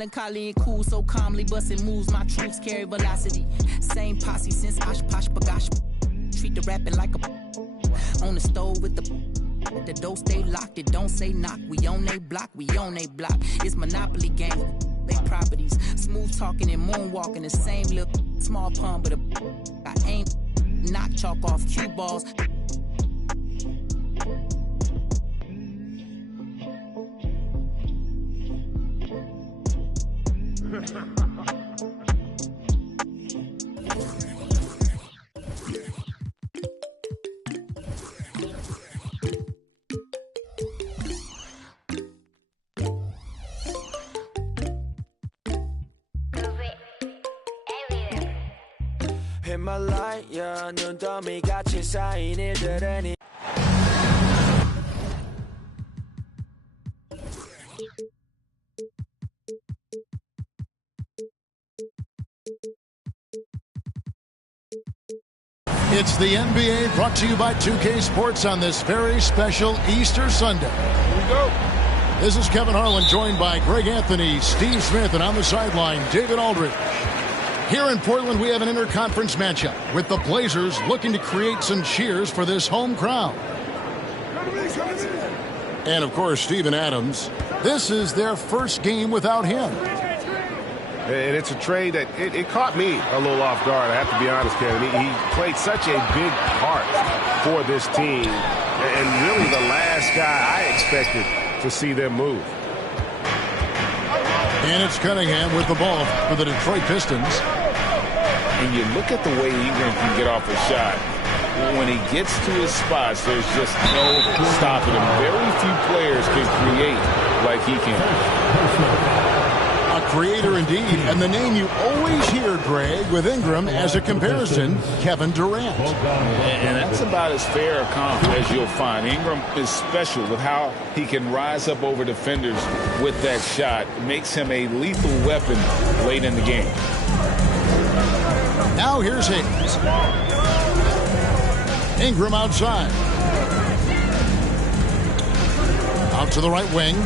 Melancholy and cool, so calmly busting moves. My troops carry velocity. Same posse since Osh Posh Bagash. Treat the rapping like a on the stove with the door stay locked. It don't say knock. We on they block. We on they block. It's Monopoly game. They properties. Smooth talking and moonwalking. The same little small pun, but I ain't knock chalk off cue balls. 히말라야 눈더미 같이 쌓인 일들은 It's the NBA brought to you by 2K Sports on this very special Easter Sunday. Here we go. This is Kevin Harlan joined by Greg Anthony, Steve Smith, and on the sideline, David Aldridge. Here in Portland, we have an interconference matchup with the Blazers looking to create some cheers for this home crowd. And, of course, Steven Adams. This is their first game without him. And it's a trade that it caught me a little off guard, I have to be honest, Kevin. He played such a big part for this team, and really the last guy I expected to see them move. And it's Cunningham with the ball for the Detroit Pistons. And you look at the way Ingram can get off a shot. When he gets to his spots, there's just no stopping him. Very few players can create like he can. A creator indeed, and the name you always hear, Greg, with Ingram as a comparison, Kevin Durant. And that's about as fair a comp as you'll find. Ingram is special with how he can rise up over defenders with that shot. It makes him a lethal weapon late in the game. Now here's Hayes. Ingram outside. Out to the right wing.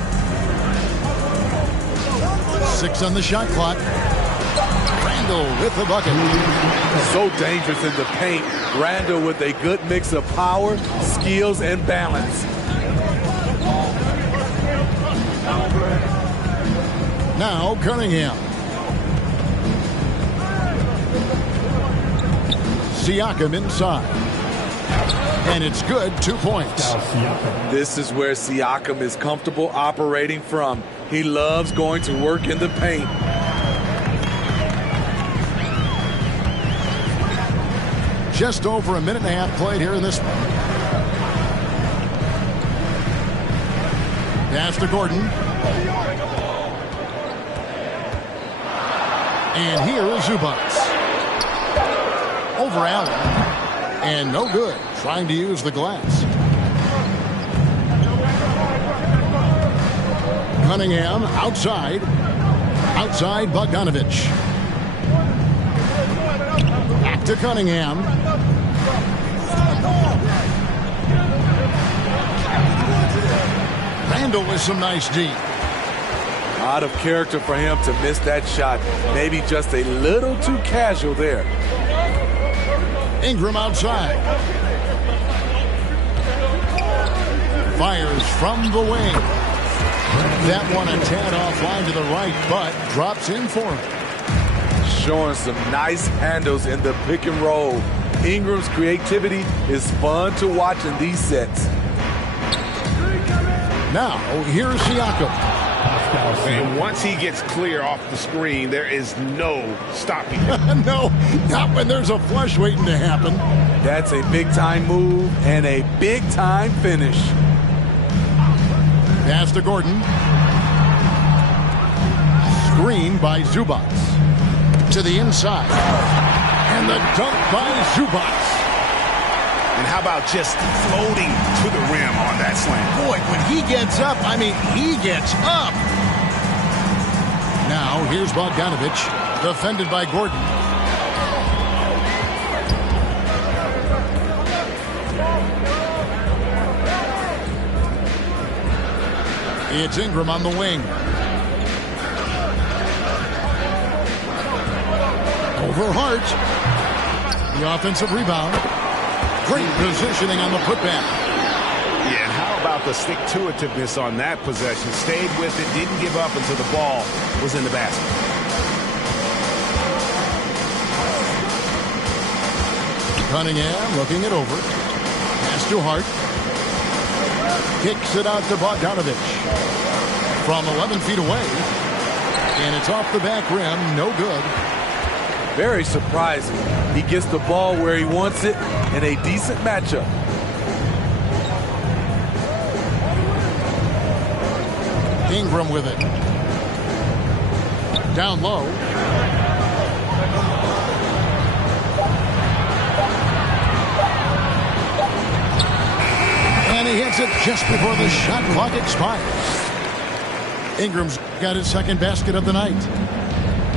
6 on the shot clock. Randall with the bucket. So dangerous in the paint. Randall with a good mix of power, skills, and balance. Now Cunningham. Siakam inside. And it's good, 2 points. This is where Siakam is comfortable operating from. He loves going to work in the paint. Just over a minute and a half played here in this one. Pass to Gordon. And here is Zubats. Over Allen. And no good. Trying to use the glass. Cunningham outside. Outside Bogdanovich. Back to Cunningham. Randall with some nice D. Out of character for him to miss that shot. Maybe just a little too casual there. Ingram outside. Fires from the wing. That one a tad offline to the right, but drops in for him. Showing some nice handles in the pick and roll. Ingram's creativity is fun to watch in these sets. Now, here's Siakam. And once he gets clear off the screen, there is no stopping him. No, not when there's a flush waiting to happen. That's a big-time move and a big-time finish. Pass to Gordon. Screen by Zubats. To the inside. And the dunk by Zubats. And how about just floating to the rim on that slam? Boy, when he gets up, I mean, he gets up. Now, here's Bogdanovich, defended by Gordon. It's Ingram on the wing. Over Hart. The offensive rebound. Great positioning on the putback. Yeah, and how about the stick-to-itiveness on that possession? Stayed with it, didn't give up until the ball was in the basket. Cunningham looking it over. Pass to Hart. Kicks it out to Bogdanovich. From 11 feet away. And it's off the back rim. No good. Very surprising. He gets the ball where he wants it in a decent matchup. Ingram with it. Down low. And he hits it just before the shot clock expires. Ingram's got his second basket of the night.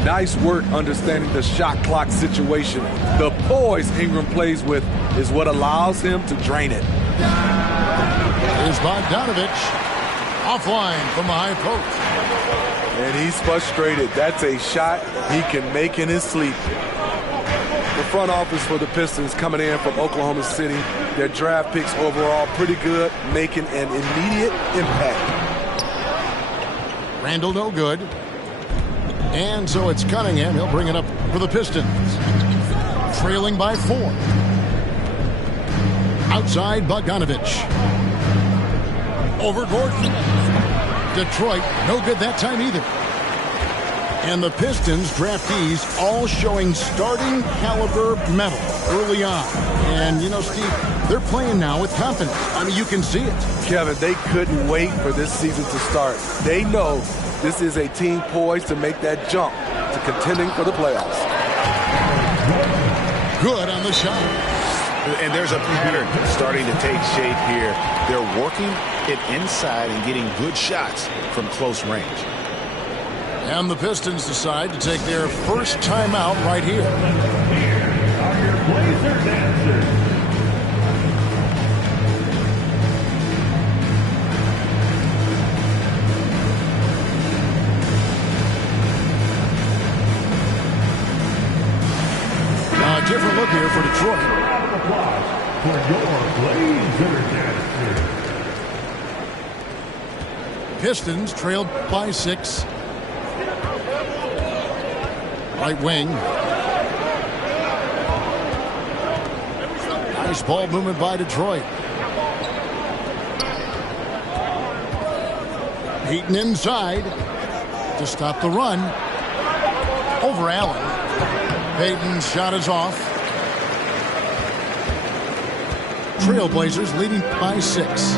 Nice work understanding the shot clock situation. The poise Ingram plays with is what allows him to drain it. Here's Bogdanovich. Offline from the high post. And he's frustrated. That's a shot he can make in his sleep. The front office for the Pistons coming in from Oklahoma City. Their draft picks overall pretty good, making an immediate impact. Randall no good. And so it's Cunningham. He'll bring it up for the Pistons. Trailing by 4. Outside Bogdanovich. Over Gordon. Detroit, no good that time either. And the Pistons draftees all showing starting caliber metal early on. And, you know, Steve, they're playing now with confidence. I mean, you can see it. Kevin, they couldn't wait for this season to start. They know this is a team poised to make that jump to contending for the playoffs. Good on the shot. And there's a pattern starting to take shape here. They're working it inside and getting good shots from close range. And the Pistons decide to take their first timeout right here. Here are your Blazer dancers. A different look here for Detroit. Round of applause for your Blazer dancers. Pistons trailed by 6. Right wing. Nice ball movement by Detroit. Heaton inside to stop the run. Over Allen. Payton's shot is off. Trailblazers leading by 6.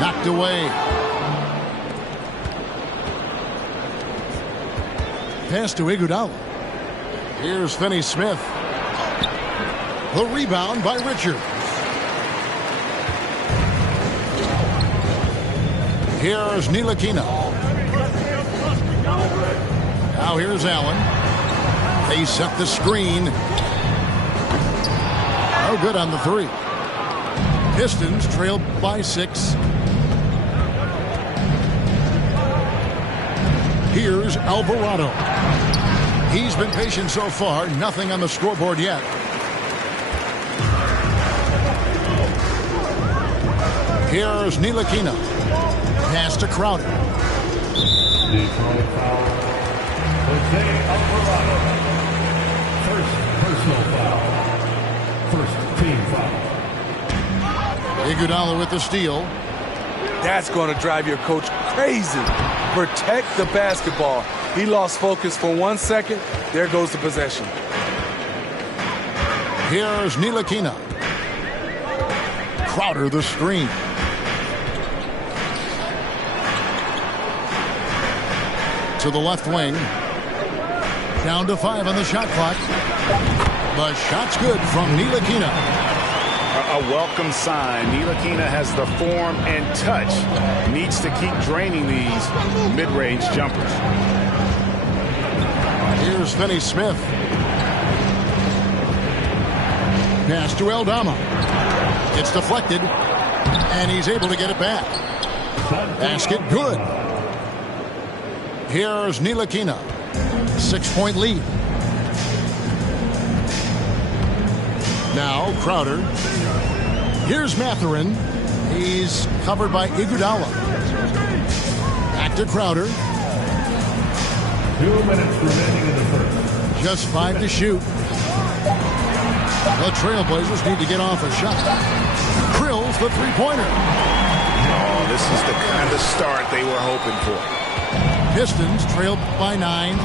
Knocked away. Pass to Iguodala. Here's Finney-Smith. The rebound by Richards. Here's Ntilikina. Now here's Allen. They set the screen. No good on the 3. Pistons trail by 6. Here's Alvarado. He's been patient so far. Nothing on the scoreboard yet. Here's Ntilikina. Pass to Crowder. Detroit foul. Jose Alvarado. First personal foul. First team foul. Iguodala with the steal. That's going to drive your coach crazy. Protect the basketball. He lost focus for 1 second. There goes the possession. Here's Ntilikina. Crowder the screen. To the left wing. Down to 5 on the shot clock. The shot's good from Ntilikina. A welcome sign. Ntilikina has the form and touch. Needs to keep draining these mid-range jumpers. Here's Finney-Smith. Pass to Aldama. It's deflected, and he's able to get it back. Basket good. Here's Ntilikina. 6-point lead. Now Crowder. Here's Mathurin. He's covered by Iguodala. Back to Crowder. 2 minutes remaining in the first. Just 5 to shoot. The Trailblazers need to get off a shot. Krill's the three-pointer. Oh, this is the kind of start they were hoping for. Pistons trailed by 9.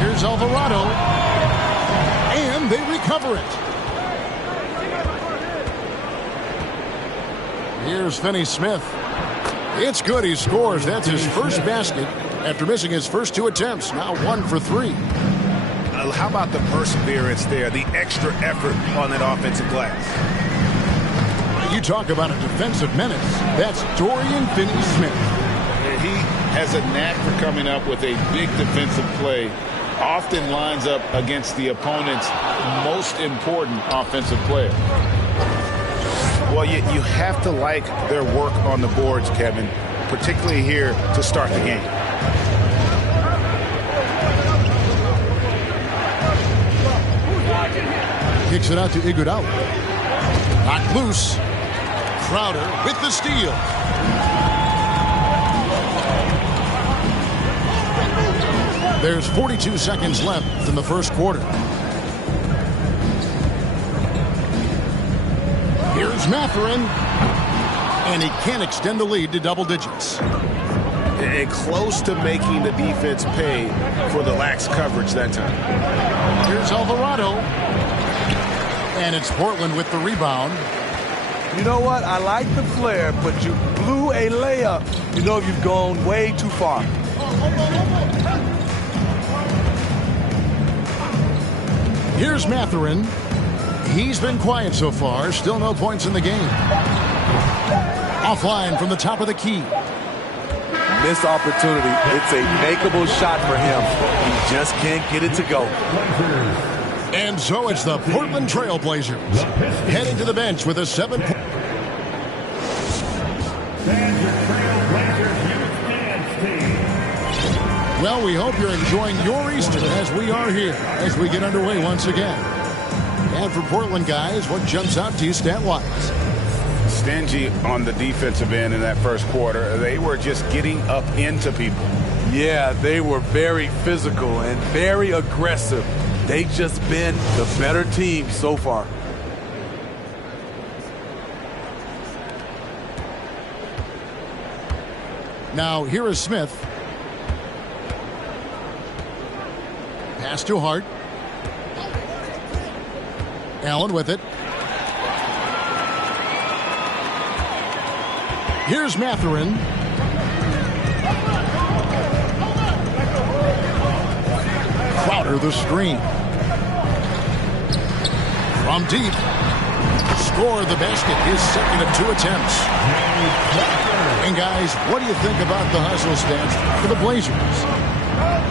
Here's Alvarado. And they recover it. Here's Finney-Smith. It's good. He scores. That's his first basket after missing his first 2 attempts. Now 1 for 3. How about the perseverance there, the extra effort on that offensive glass? You talk about a defensive menace. That's Dorian Finney-Smith. He has a knack for coming up with a big defensive play. Often lines up against the opponent's most important offensive player. Well, you have to like their work on the boards, Kevin, particularly here to start the game. Kicks it out to Iguodala. Knocked loose. Crowder with the steal. There's 42 seconds left in the first quarter. Here's Mathurin. And he can't extend the lead to double digits. And close to making the defense pay for the lax coverage that time. Here's Alvarado. And it's Portland with the rebound. You know what? I like the flair, but you blew a layup. You know you've gone way too far. Here's Mathurin. He's been quiet so far. Still no points in the game. Offline from the top of the key. Missed opportunity. It's a makeable shot for him. He just can't get it to go. And so it's the Portland Trailblazers heading to the bench with a 7-point. Well, we hope you're enjoying your Easter as we are here as we get underway once again. And for Portland guys, what jumps out to you stat-wise? Stingy on the defensive end in that first quarter. They were just getting up into people. Yeah, they were very physical and very aggressive. They've just been the better team so far. Now, here is Smith. Pass to Hart. Allen with it. Here's Mathurin. Crowder the screen. From deep. Score the basket, his second of 2 attempts. And guys, what do you think about the hustle stats for the Blazers?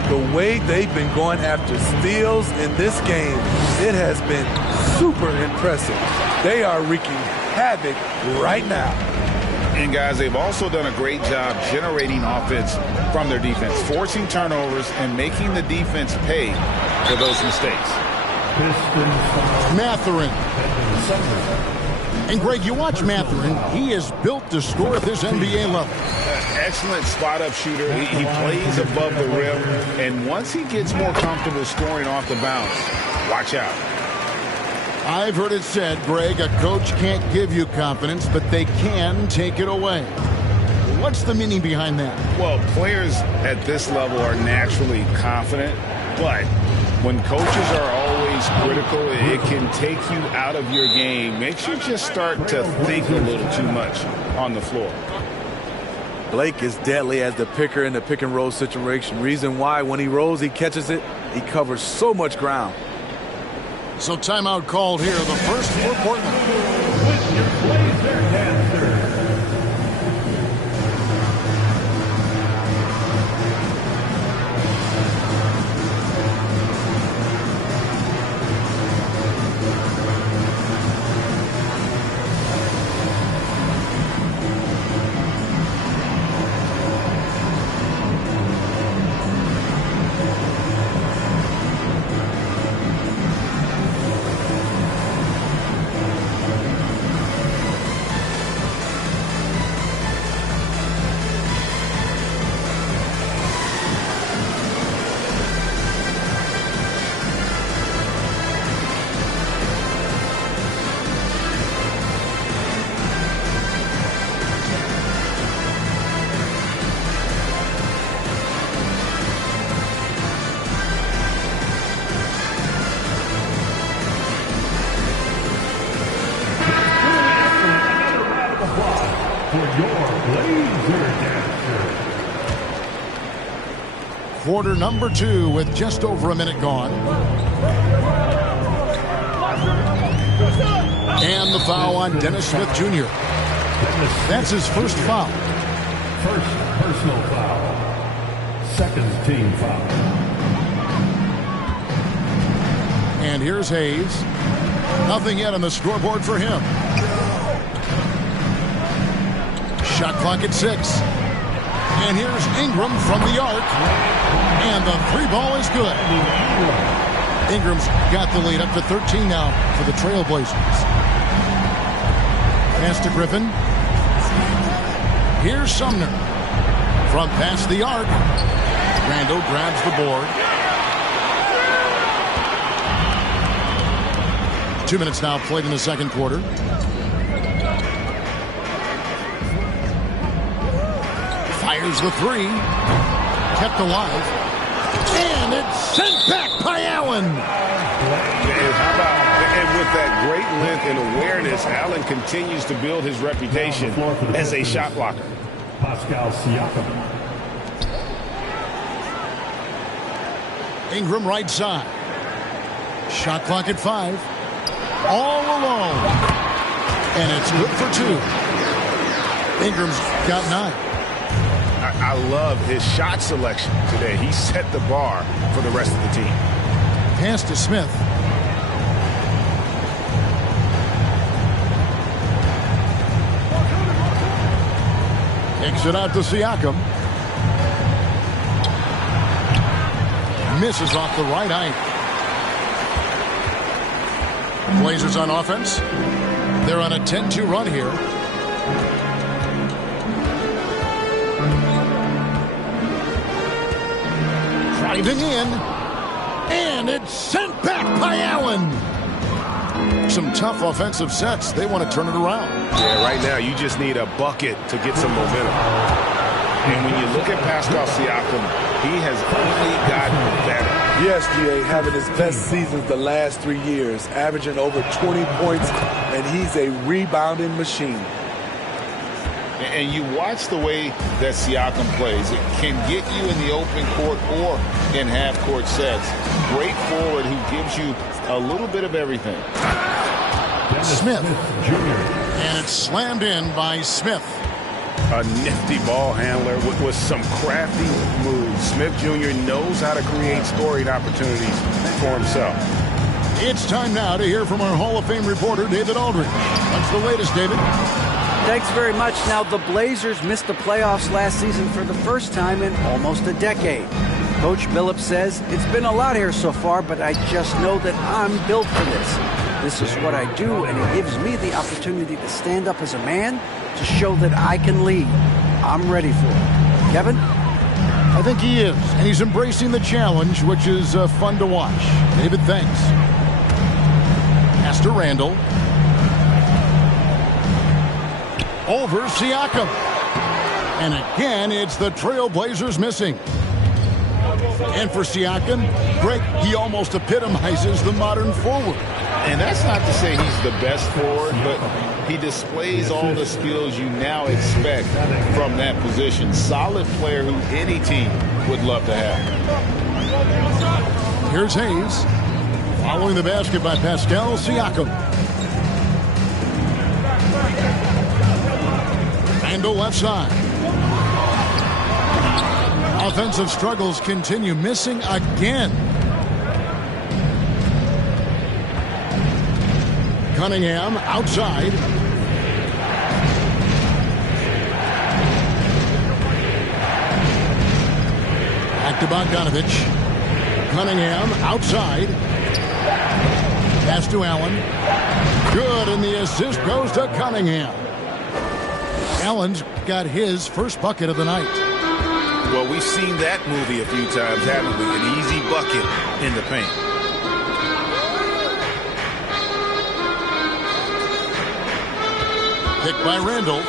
The way they've been going after steals in this game, it has been super impressive. They are wreaking havoc right now. And guys, they've also done a great job generating offense from their defense, forcing turnovers and making the defense pay for those mistakes. Mathurin. And Greg, you watch Mathurin. He is built to score at this NBA level. Excellent spot-up shooter. He plays above the rim. And once he gets more comfortable scoring off the bounce, watch out. I've heard it said, Greg, a coach can't give you confidence, but they can take it away. What's the meaning behind that? Well, players at this level are naturally confident, but when coaches are always critical, it can take you out of your game. Makes you just start to think a little too much on the floor. Blake is deadly as the picker in the pick-and-roll situation. Reason why, when he rolls, he catches it, he covers so much ground. So timeout called here, the first for Portland. quarter number 2 with just over a minute gone. And the foul on Dennis Smith Jr. That's his first foul. First personal foul. Second team foul. And here's Hayes. Nothing yet on the scoreboard for him. Shot clock at 6. And here's Ingram from the arc. And the 3-ball is good. Ingram's got the lead up to 13 now for the Trailblazers. Pass to Griffin. Here's Sumner. From past the arc. Randall grabs the board. 2 minutes now played in the second quarter. Fires the 3. Kept alive. And it's sent back by Allen. And with that great length and awareness, Allen continues to build his reputation as a shot blocker. Pascal Siakam. Ingram right side. Shot clock at 5. All alone. And it's good for 2. Ingram's got 9. I love his shot selection today. He set the bar for the rest of the team. Pass to Smith. Takes it out to Siakam. Misses off the right eye. Blazers on offense. They're on a 10-2 run here. Driving in. And it's sent back by Allen. Some tough offensive sets. They want to turn it around. Yeah, right now you just need a bucket to get some momentum. And when you look at Pascal Siakam, he has only gotten better. Yes, G.A., having his best seasons the last 3 years, averaging over 20 points, and he's a rebounding machine. And you watch the way that Siakam plays. It can get you in the open court or in half-court sets. Great forward who gives you a little bit of everything. Smith. And it's slammed in by Smith. A nifty ball handler with some crafty moves. Smith Jr. knows how to create scoring opportunities for himself. It's time now to hear from our Hall of Fame reporter, David Aldridge. What's the latest, David? Thanks very much. Now, the Blazers missed the playoffs last season for the first time in almost a decade. Coach Billups says, it's been a lot here so far, but I just know that I'm built for this. This is what I do, and it gives me the opportunity to stand up as a man to show that I can lead. I'm ready for it. Kevin? I think he is, and he's embracing the challenge, which is fun to watch. David, thanks. Pass to Randall. Over Siakam. And again, it's the Trailblazers missing. And for Siakam, Greg, he almost epitomizes the modern forward. And that's not to say he's the best forward, but he displays all the skills you now expect from that position. Solid player who any team would love to have. Here's Hayes. Following the basket by Pascal Siakam. Randall left side. Offensive struggles continue. Missing again. Cunningham outside. Back to Bogdanovich. Cunningham outside. Pass to Allen. Good, and the assist goes to Cunningham. Allen's got his first bucket of the night. Well, we've seen that movie a few times, haven't we? An easy bucket in the paint. Picked by Randall.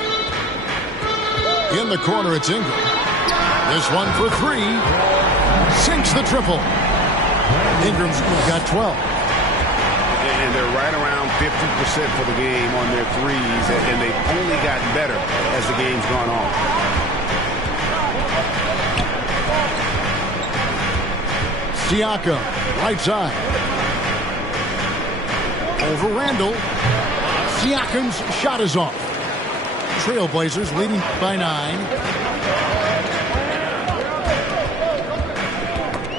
In the corner, it's Ingram. This one for 3. Sinks the triple. Ingram's got 12. And they're right around 50% for the game on their threes, and they've only gotten better as the game's gone on. Siakam, right side. Over Randall. Siakam's shot is off. Trailblazers leading by 9.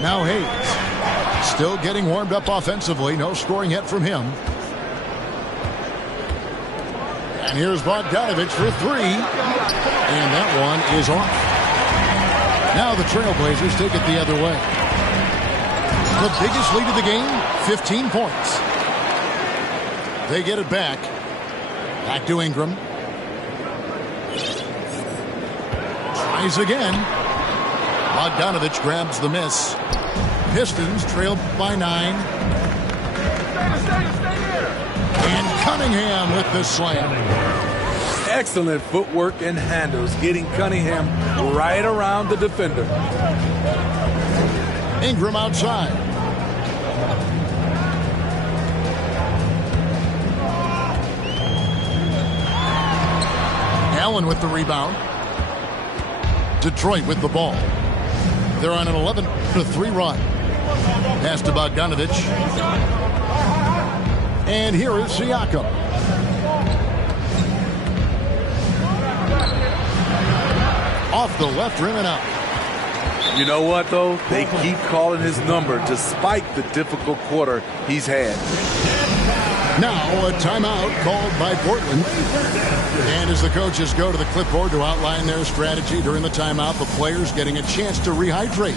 Now Hayes. Still getting warmed up offensively. No scoring yet from him. And here's Bogdanovich for 3. And that one is off. Now the Trailblazers take it the other way. The biggest lead of the game, 15 points. They get it back. Back to Ingram. Tries again. Bogdanovich grabs the miss. Pistons trailed by 9. And Cunningham with the slam. Excellent footwork and handles, getting Cunningham right around the defender. Ingram outside. Allen with the rebound. Detroit with the ball. They're on an 11-3 run. Pass to Bogdanovich. And here is Siakam. Off the left rim and out. You know what, though? They keep calling his number despite the difficult quarter he's had. Now a timeout called by Portland. And as the coaches go to the clipboard to outline their strategy during the timeout, the players getting a chance to rehydrate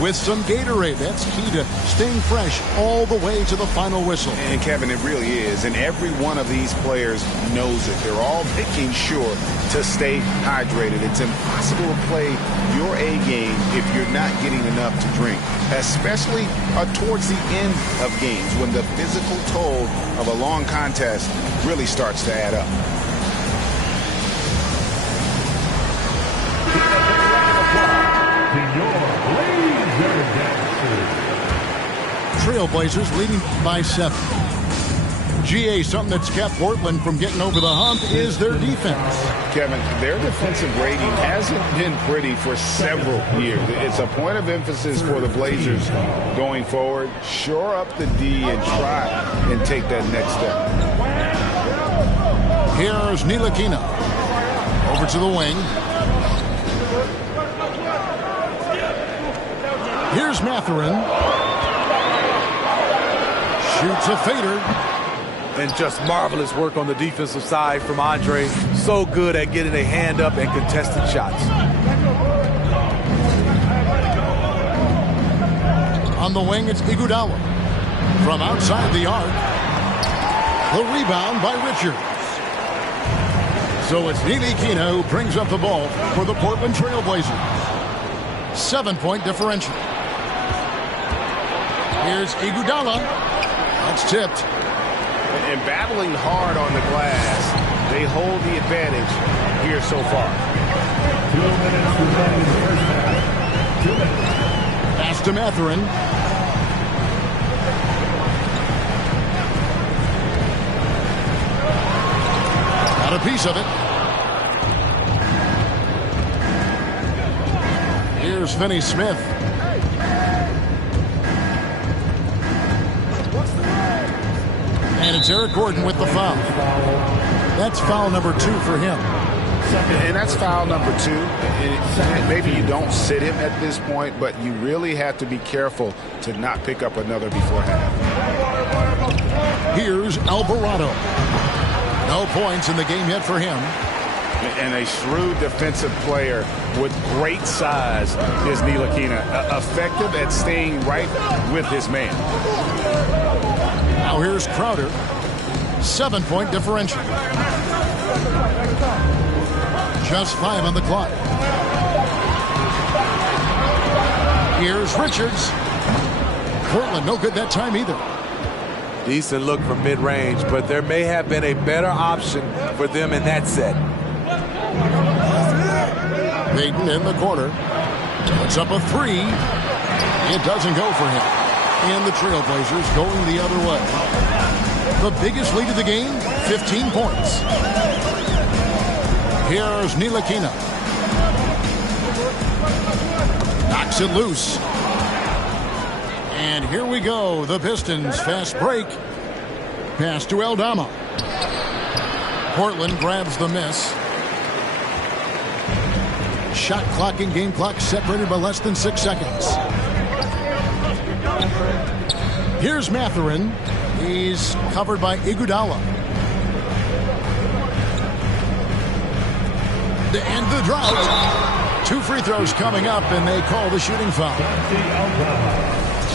with some Gatorade. That's key to staying fresh all the way to the final whistle. And Kevin, it really is. And every one of these players knows it. They're all making sure to stay hydrated. It's impossible to play your A game if you're not getting enough to drink, especially towards the end of games when the physical toll of a long contest really starts to add up. Trailblazers leading by 7. GA, something that's kept Portland from getting over the hump is their defense. Kevin, their defensive rating hasn't been pretty for several years. It's a point of emphasis for the Blazers going forward. Shore up the D and try and take that next step. Here's Ntilikina. Over to the wing. Here's Mathurin. Shoots a fader. And just marvelous work on the defensive side from Andre. So good at getting a hand up and contested shots. On the wing, it's Iguodala. From outside the arc. The rebound by Richards. So it's Ntilikina who brings up the ball for the Portland Trailblazers. 7-point differential. Here's Iguodala. That's tipped. And battling hard on the glass, they hold the advantage here so far. 2 minutes remaining in the first half. 2 minutes. Pass to Mathurin. Got a piece of it. Here's Finney-Smith. And it's Eric Gordon with the foul. That's foul number 2 for him. And that's foul number 2. And maybe you don't sit him at this point, but you really have to be careful to not pick up another before half. Here's Alvarado. No points in the game yet for him. And a shrewd defensive player with great size is Ntilikina. Effective at staying right with his man. Now here's Crowder. 7-point differential. Just 5 on the clock. Here's Richards. Portland no good that time either. Decent look from mid-range, but there may have been a better option for them in that set. Payton in the corner. Puts up a 3. It doesn't go for him. And the Trailblazers going the other way. The biggest lead of the game, 15 points. Here's Ntilikina. Knocks it loose. And here we go. The Pistons fast break. Pass to Aldama. Portland grabs the miss. Shot clock and game clock separated by less than 6 seconds. Here's Mathurin. He's covered by Iguodala. To end the drought. 2 free throws coming up, and they call the shooting foul.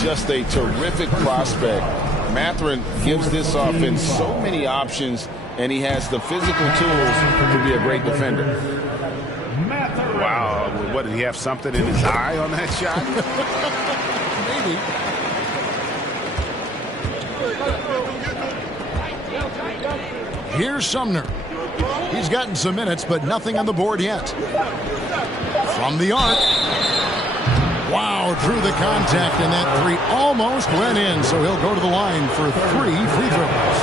Just a terrific prospect. Mathurin gives this offense so many options, and he has the physical tools to be a great defender. Wow, what, did he have something in his eye on that shot? Maybe. Here's Sumner. He's gotten some minutes, but nothing on the board yet. From the arc. Wow, drew the contact, and that 3 almost went in, so he'll go to the line for 3 free throws.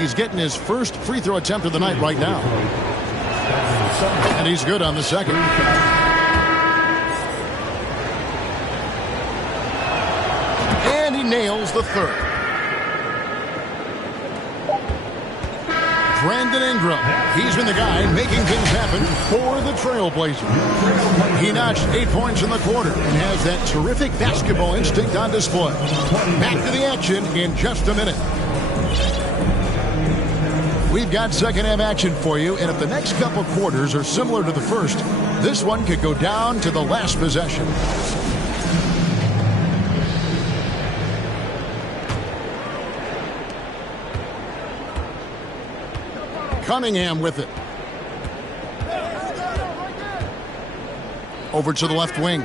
He's getting his first free throw attempt of the night right now. And he's good on the second. And he nails the third. Brandon Ingram. He's been the guy making things happen for the Trailblazers. He notched 8 points in the quarter and has that terrific basketball instinct on display. Back to the action in just a minute. We've got second half action for you, and if the next couple quarters are similar to the first, this one could go down to the last possession. Cunningham with it. Over to the left wing.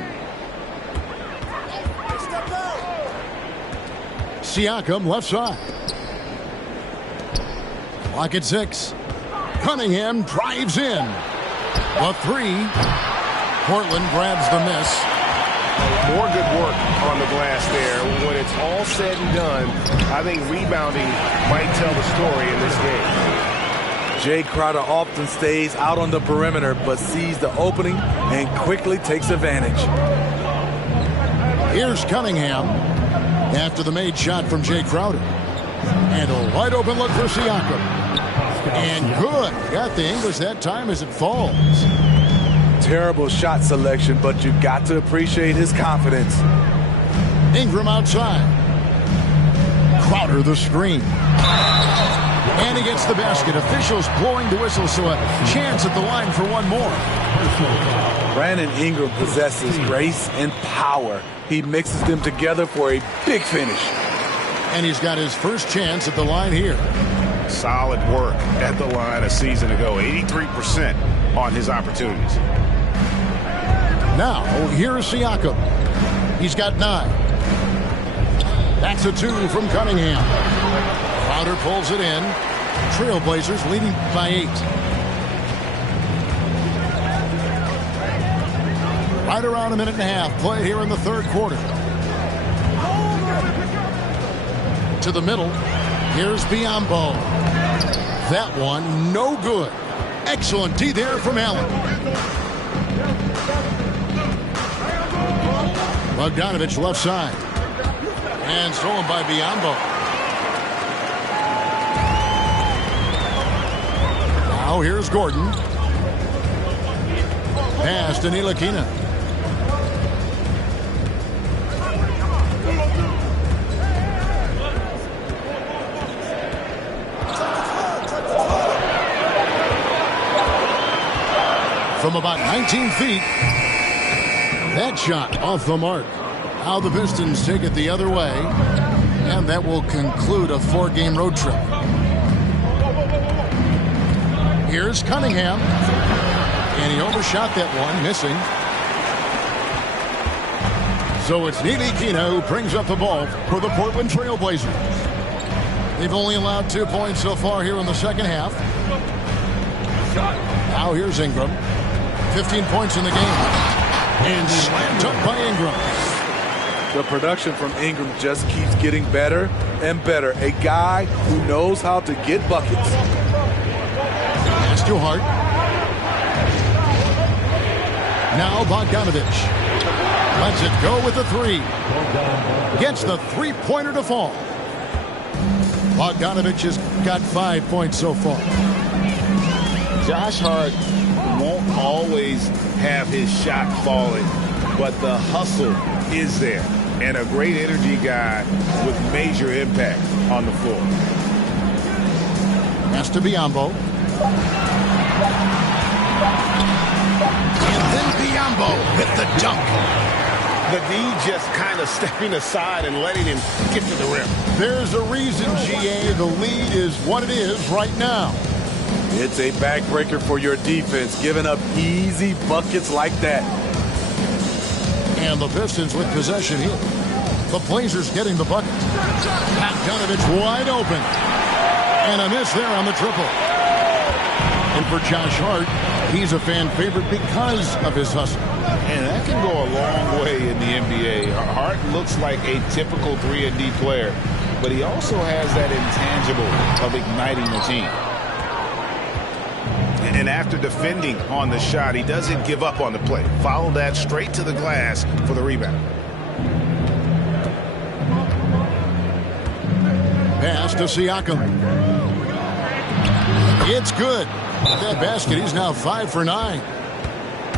Siakam left side. Clock at 6. Cunningham drives in. The 3. Portland grabs the miss. More good work on the glass there. When it's all said and done, I think rebounding might tell the story in this game. Jay Crowder often stays out on the perimeter, but sees the opening and quickly takes advantage. Here's Cunningham after the made shot from Jay Crowder. And a wide open look for Siakam. And good. Got the English that time as it falls. Terrible shot selection, but you've got to appreciate his confidence. Ingram outside. Crowder the screen. And he gets the basket. Officials blowing the whistle, so a chance at the line for one more. Brandon Ingram possesses grace and power. He mixes them together for a big finish. And he's got his first chance at the line here. Solid work at the line a season ago. 83% on his opportunities. Now, here's Siakam. He's got 9. That's a 2 from Cunningham. Crowder pulls it in. Trailblazers leading by 8. Right around a minute and a half played here in the third quarter. To the middle. Here's Biombo. That one no good. Excellent D there from Allen. Bogdanovich left side. And stolen by Biombo. Now here's Gordon. Pass to Ntilikina. From about 19 feet. That shot off the mark. Now the Pistons take it the other way. And that will conclude a 4-game road trip. Here's Cunningham. And he overshot that one, missing. So it's Ntilikina who brings up the ball for the Portland Trailblazers. They've only allowed 2 points so far here in the second half. Now here's Ingram. 15 points in the game. And slammed up by Ingram. The production from Ingram just keeps getting better and better. A guy who knows how to get buckets. Pass to Hart. Now Bogdanovich. Lets it go with the three. Gets the three-pointer to fall. Bogdanovich has got 5 points so far. Josh Hart won't always have his shot falling, but the hustle is there. And a great energy guy with major impact on the floor. Has to be Biombo. And then Biombo with the dunk. The D just kind of stepping aside and letting him get to the rim. There's a reason, GA, the lead is what it is right now. It's a backbreaker for your defense, giving up easy buckets like that. And the Pistons with possession here. The Blazers getting the bucket. Bogdanovich wide open. And a miss there on the triple. And for Josh Hart, he's a fan favorite because of his hustle. And that can go a long way in the NBA. Hart looks like a typical 3-and-D player, but he also has that intangible of igniting the team. And after defending on the shot, he doesn't give up on the play. Follow that straight to the glass for the rebound. Pass to Siakam. It's good. With that basket, he's now 5 for 9.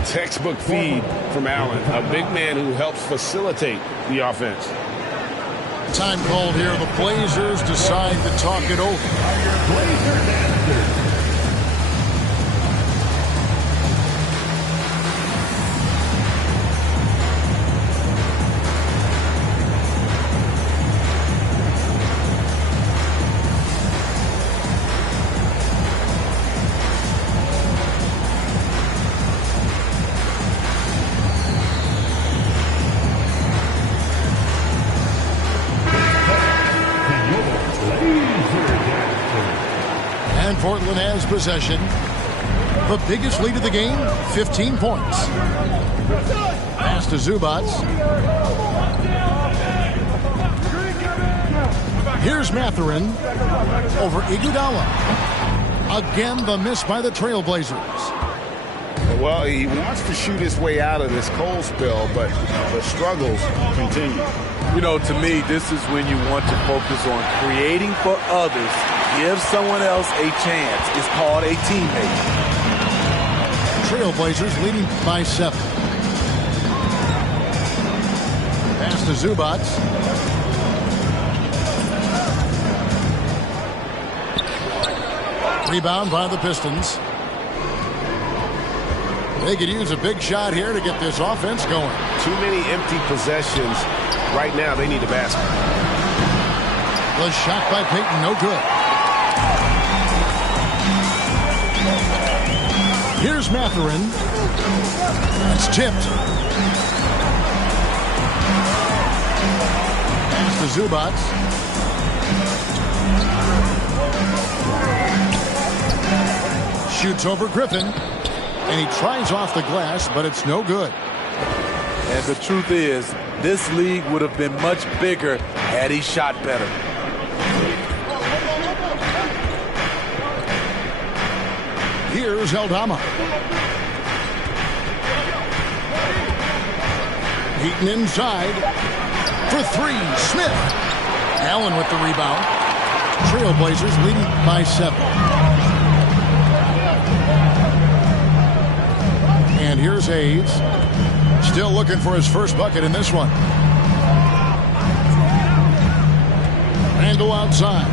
Textbook feed from Allen, a big man who helps facilitate the offense. Time called here. The Blazers decide to talk it over. Portland has possession. The biggest lead of the game, 15 points. Pass to Zubac. Here's Mathurin over Iguodala. Again, the miss by the Trailblazers. Well, he wants to shoot his way out of this cold spell, but the struggles continue. You know, to me, this is when you want to focus on creating for others. Give someone else a chance. It's called a teammate. Trailblazers leading by 7. Pass to Zubac. Rebound by the Pistons. They could use a big shot here to get this offense going. Too many empty possessions. Right now, they need a basket. The shot by Payton, no good. Here's Mathurin. It's tipped. Pass to Zubac. Shoots over Griffin. And he tries off the glass, but it's no good. And the truth is, this league would have been much bigger had he shot better. Here's Aldama. Heaton inside. For 3, Smith. Allen with the rebound. Trailblazers leading by 7. And here's Hayes. Still looking for his first bucket in this one. Randle outside.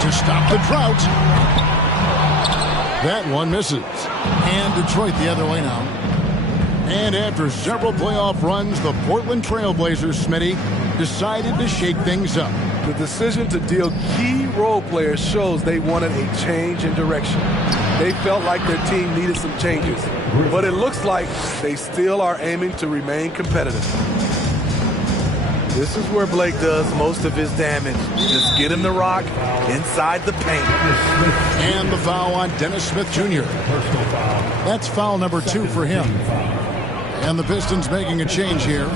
To stop the drought. That one misses. And Detroit the other way now. And after several playoff runs, the Portland Trailblazers, Smitty, decided to shake things up. The decision to deal key role players shows they wanted a change in direction. They felt like their team needed some changes. But it looks like they still are aiming to remain competitive. This is where Blake does most of his damage. Just get him the rock inside the paint. And the foul on Dennis Smith Jr. That's foul number 2 for him. And the Pistons making a change here.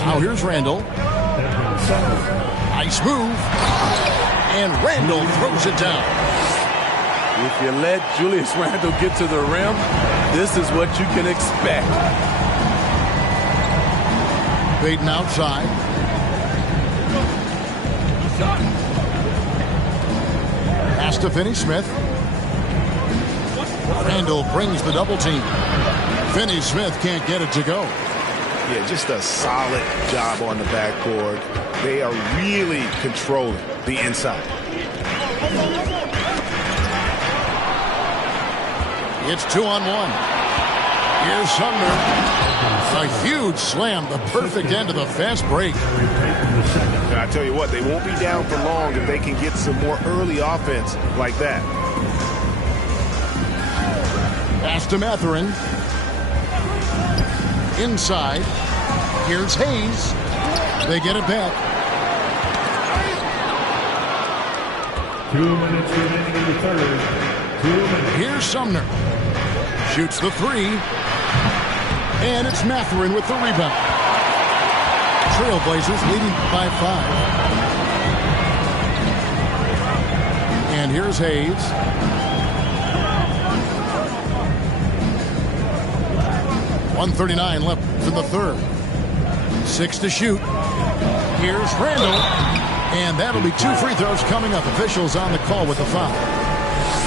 Now here's Randle. Nice move. And Randle throws it down. If you let Julius Randle get to the rim, this is what you can expect. Baden outside. Pass to Finney-Smith. Randle brings the double team. Finney-Smith can't get it to go. Yeah, just a solid job on the backboard. They are really controlling the inside. It's 2-on-1. Here's Sumner. A huge slam, the perfect end of the fast break. And I tell you what, they won't be down for long if they can get some more early offense like that. Pass to Mathurin. Inside. Here's Hayes. They get it back. 2 minutes remaining in the third. 2 minutes. Here's Sumner. Shoots the three. And it's Mathurin with the rebound. Trailblazers leading by 5. And here's Hayes. .139 left in the third. 6 to shoot. Here's Randle. And that'll be 2 free throws coming up. Officials on the call with the foul.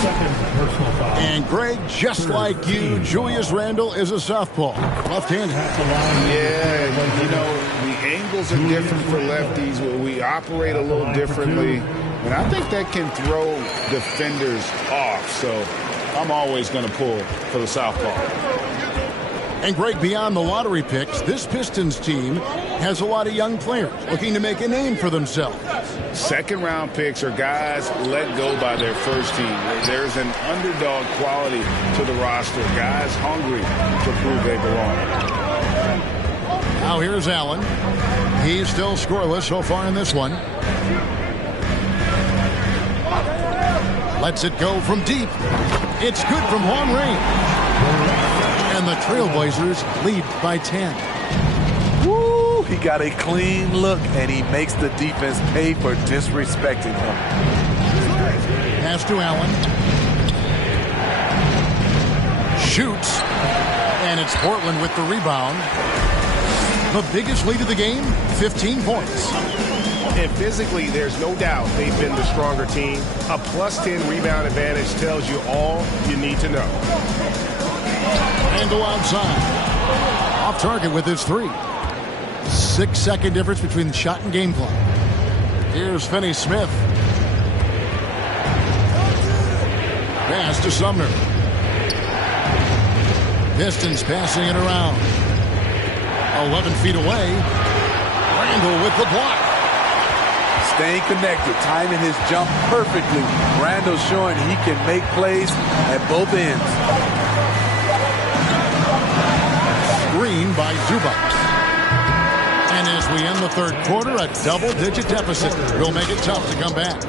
Second personal foul. And Greg, just like you, Julius Randle is a southpaw. Left-handed. Yeah, you know, the angles are different for lefties. We operate a little differently. And I think that can throw defenders off. So I'm always going to pull for the southpaw. And Greg, beyond the lottery picks, this Pistons team has a lot of young players looking to make a name for themselves. Second-round picks are guys let go by their first team. There's an underdog quality to the roster. Guys hungry to prove they belong. Now here's Allen. He's still scoreless so far in this one. Lets it go from deep. It's good from long range. And the Trailblazers lead by 10. Woo! He got a clean look, and he makes the defense pay for disrespecting him. Pass to Allen. Shoots. And it's Portland with the rebound. The biggest lead of the game, 15 points. And physically, there's no doubt they've been the stronger team. A +10 rebound advantage tells you all you need to know. Randle outside. Off target with his three. 6-second difference between the shot and game clock. Here's Finney-Smith. Pass to Sumner. Pistons passing it around. 11 feet away. Randle with the block. Staying connected, timing his jump perfectly. Randle showing he can make plays at both ends. Screen by Zubac. And as we end the third quarter, a double-digit deficit will make it tough to come back.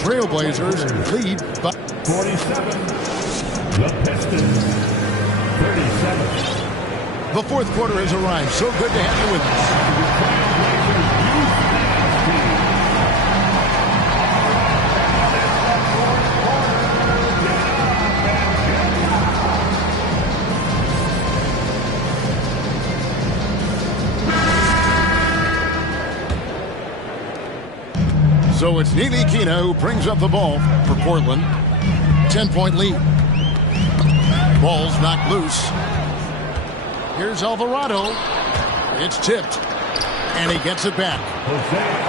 Trailblazers lead by 47. The Pistons 37. The fourth quarter has arrived. So good to have you with us. So it's Neely Kina who brings up the ball for Portland. 10-point lead. Ball's knocked loose. Here's Alvarado. It's tipped. And he gets it back.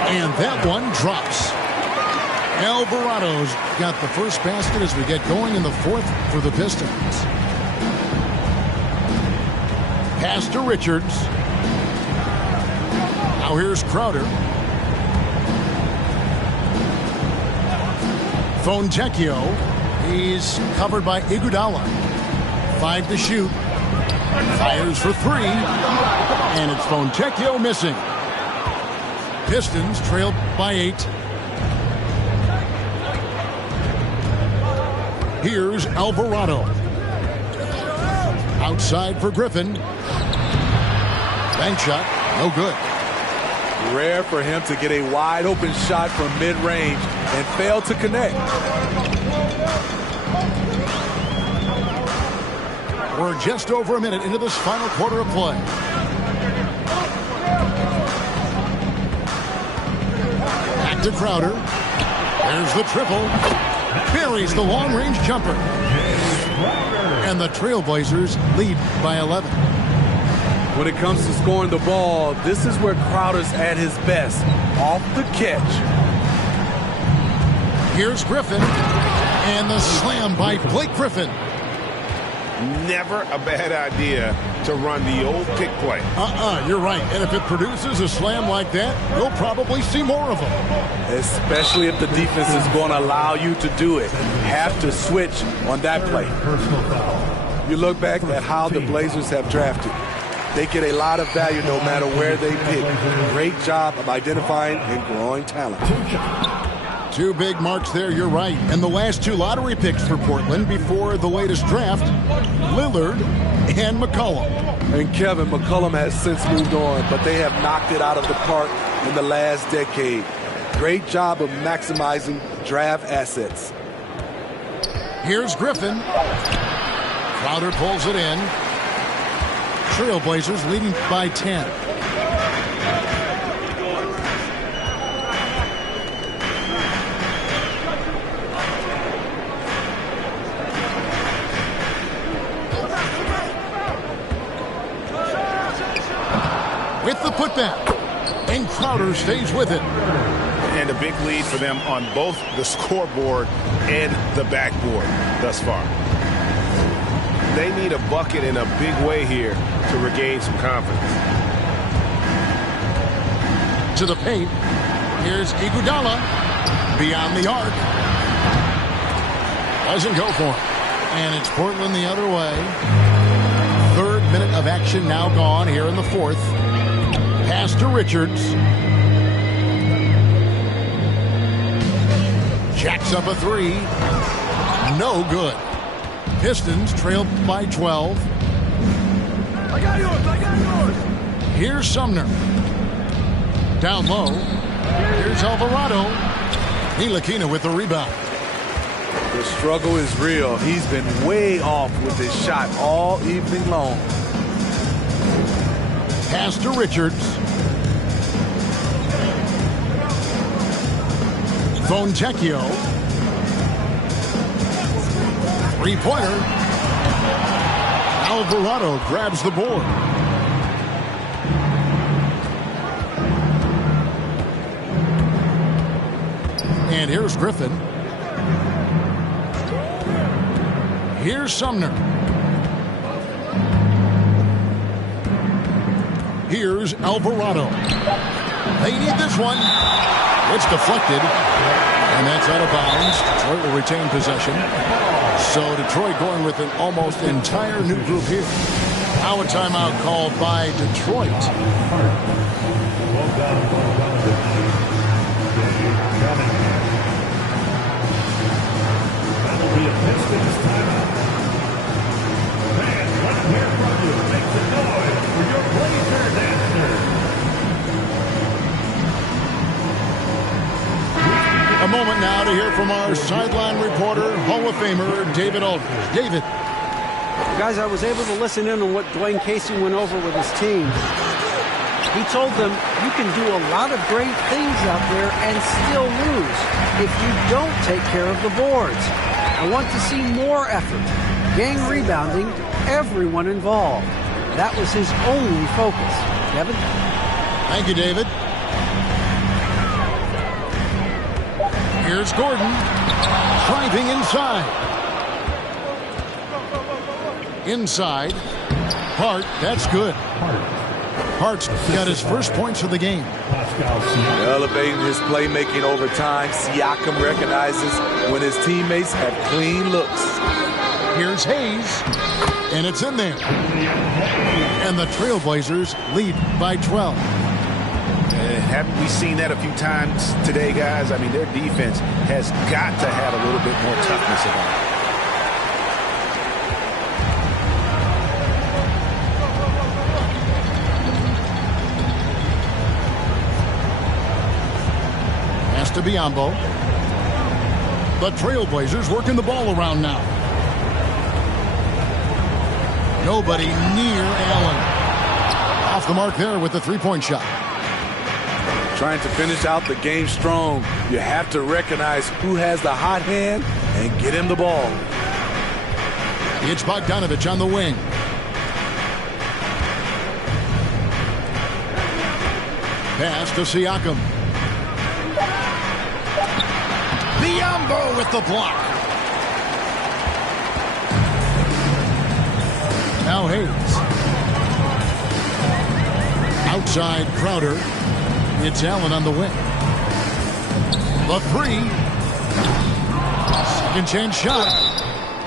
And that one drops. Alvarado's got the first basket as we get going in the fourth for the Pistons. Pass to Richards. Now here's Crowder. Fontecchio. He's covered by Iguodala. 5 to shoot. Fires for 3. And it's Fontecchio missing. Pistons trailed by 8. Here's Alvarado. Outside for Griffin. Bank shot. No good. Rare for him to get a wide open shot from mid-range and fail to connect. We're just over a minute into this final quarter of play. Back to Crowder. There's the triple. Buries the long-range jumper. And the Trailblazers lead by 11. When it comes to scoring the ball, this is where Crowder's at his best. Off the catch. Here's Griffin. And the slam by Blake Griffin. Never a bad idea to run the old pick play. You're right. And if it produces a slam like that, you'll probably see more of them. Especially if the defense is going to allow you to do it. Have to switch on that play. You look back at how the Blazers have drafted. They get a lot of value no matter where they pick. Great job of identifying and growing talent. Two big marks there, you're right. And the last two lottery picks for Portland before the latest draft, Lillard and McCollum. And Kevin, McCollum has since moved on, but they have knocked it out of the park in the last decade. Great job of maximizing draft assets. Here's Griffin. Crowder pulls it in. Trailblazers leading by 10. With the putback, and Crowder stays with it. And a big lead for them on both the scoreboard and the backboard thus far. They need a bucket in a big way here to regain some confidence. To the paint. Here's Iguodala. Beyond the arc. Doesn't go for it. And it's Portland the other way. Third minute of action now gone here in the fourth. Pass to Richards. Jacks up a three. No good. Pistons trail by 12. I got yours. Here's Sumner. Down low. Here's Alvarado. Ntilikina with the rebound. The struggle is real. He's been way off with his shot all evening long. Pass to Richards. Fontecchio. Three-pointer. Alvarado grabs the board. And here's Griffin. Here's Sumner. Here's Alvarado. They need this one. It's deflected. And that's out of bounds. Detroit will retain possession. So Detroit going with an almost entire new group here. Now a timeout called by Detroit. That'll be a Pistons timeout. Fans, let's hear from you. Make some noise for your Blazers answer. A moment now to hear from our sideline reporter, Hall of Famer David Aldridge. David. Guys, I was able to listen in on what Dwayne Casey went over with his team. He told them you can do a lot of great things out there and still lose if you don't take care of the boards. I want to see more effort, gang rebounding, everyone involved. That was his only focus. Kevin? Thank you, David. Here's Gordon. Driving inside. Inside. Hart, that's good. Hart's got his first points of the game. Elevating his playmaking over time, Siakam recognizes when his teammates have clean looks. Here's Hayes, and it's in there. And the Trailblazers lead by 12. Haven't we seen that a few times today, guys? I mean, their defense has got to have a little bit more toughness about it. Pass to Biombo. The Trailblazers working the ball around now. Nobody near Allen. Off the mark there with the three-point shot. Trying to finish out the game strong. You have to recognize who has the hot hand and get him the ball. It's Bogdanovich on the wing. Pass to Siakam. Mamba with the block. Now Hayes. Outside Crowder. It's Allen on the wing. The three. Second chance shot.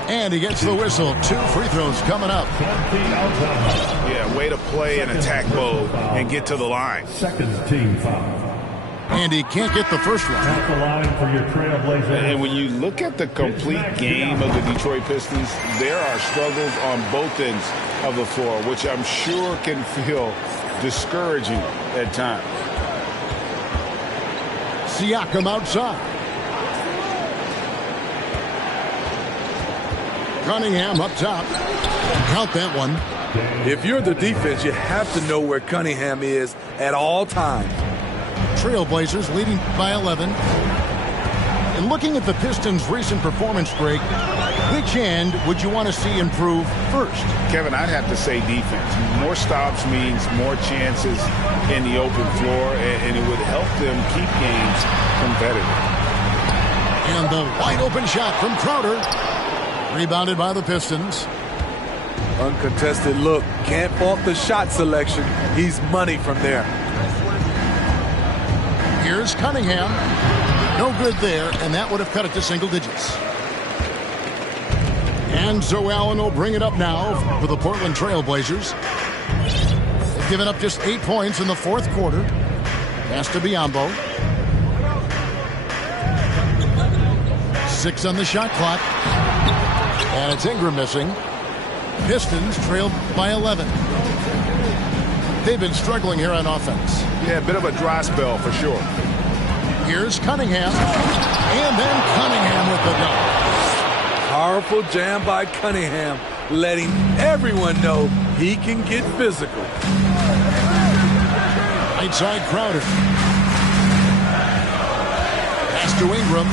And he gets the whistle. 2 free throws coming up. Yeah, way to play in attack mode and get to the line. Second team foul. And he can't get the first one. At the line for your Trailblazers. And when you look at the complete game of the Detroit Pistons, there are struggles on both ends of the floor, which I'm sure can feel discouraging at times. Siakam outside. Cunningham up top. Count that one. If you're the defense, you have to know where Cunningham is at all times. Trailblazers leading by 11. And looking at the Pistons' recent performance break, which end would you want to see improve first? Kevin, I'd have to say defense. More stops means more chances in the open floor, and it would help them keep games competitive. And the wide open shot from Crowder. Rebounded by the Pistons. Uncontested look. Can't fault the shot selection. He's money from there. Here's Cunningham. No good there, and that would have cut it to single digits. And so Allen will bring it up now for the Portland Trailblazers. They've given up just 8 points in the fourth quarter. Pass to Biombo. 6 on the shot clock. And it's Ingram missing. Pistons trailed by 11. They've been struggling here on offense. Yeah, a bit of a dry spell for sure. Here's Cunningham. And then Cunningham with the dunk. Powerful jam by Cunningham, letting everyone know he can get physical. Right side Crowder. Pass to Ingram.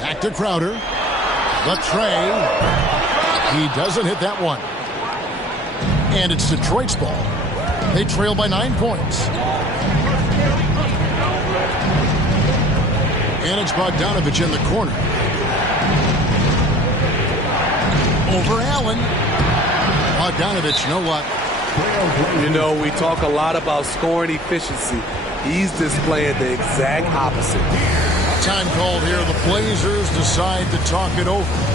Back to Crowder. The tray. He doesn't hit that one. And it's Detroit's ball. They trail by 9 points. And it's Bogdanovich in the corner. Over Allen. Bogdanovich, no luck. You know, we talk a lot about scoring efficiency. He's displaying the exact opposite. Time called here. The Blazers decide to talk it over.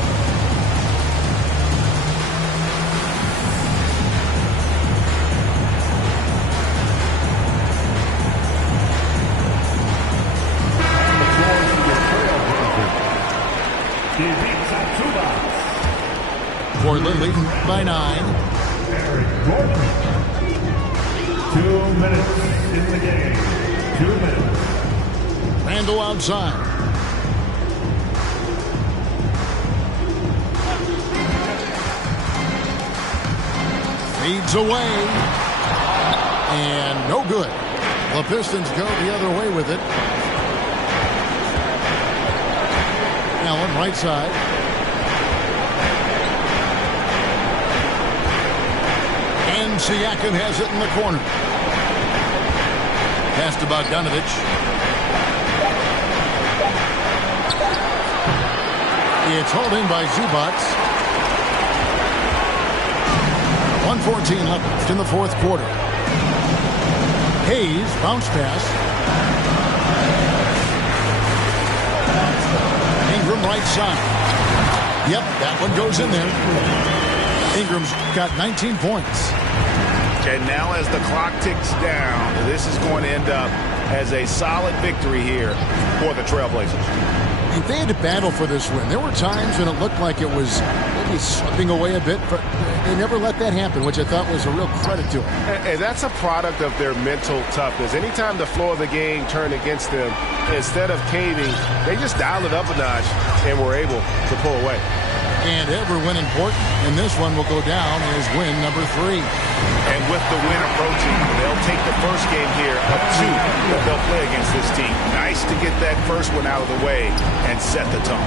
Portland leading by 9. Eric Gordon. 2 minutes in the game. 2 minutes. Randall outside. Feeds away. And no good. The Pistons go the other way with it. Allen right side. And Siakam has it in the corner. Pass to Bogdanovich. It's holding by Zubac. 1:14 left in the fourth quarter. Hayes, bounce pass. Ingram right side. Yep, that one goes in there. Ingram's got 19 points. And now as the clock ticks down, this is going to end up as a solid victory here for the Trailblazers. They had to battle for this win. There were times when it looked like it was maybe slipping away a bit, but they never let that happen, which I thought was a real credit to them. And that's a product of their mental toughness. Anytime the flow of the game turned against them, instead of caving, they just dialed it up a notch and were able to pull away. And every win important, and this one will go down as win number 3. And with the win approaching, they'll take the first game here of 2 that they'll play against this team. Nice to get that first one out of the way and set the tone.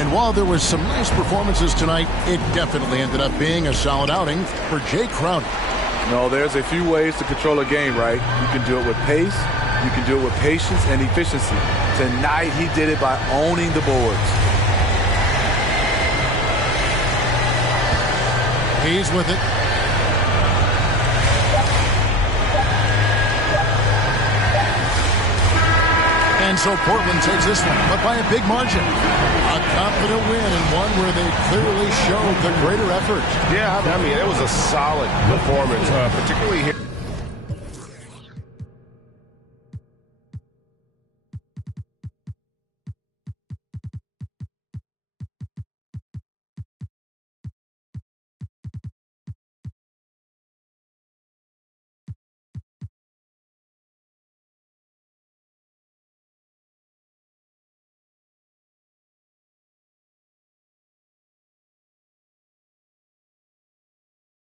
And while there was some nice performances tonight, it definitely ended up being a solid outing for Jay Crowder. No, there's a few ways to control a game, right? You can do it with pace, you can do it with patience and efficiency. Tonight, he did it by owning the boards. He's with it. And so Portland takes this one, but by a big margin. A confident win and one where they clearly showed the greater effort. Yeah, I mean, it was a solid performance, particularly here.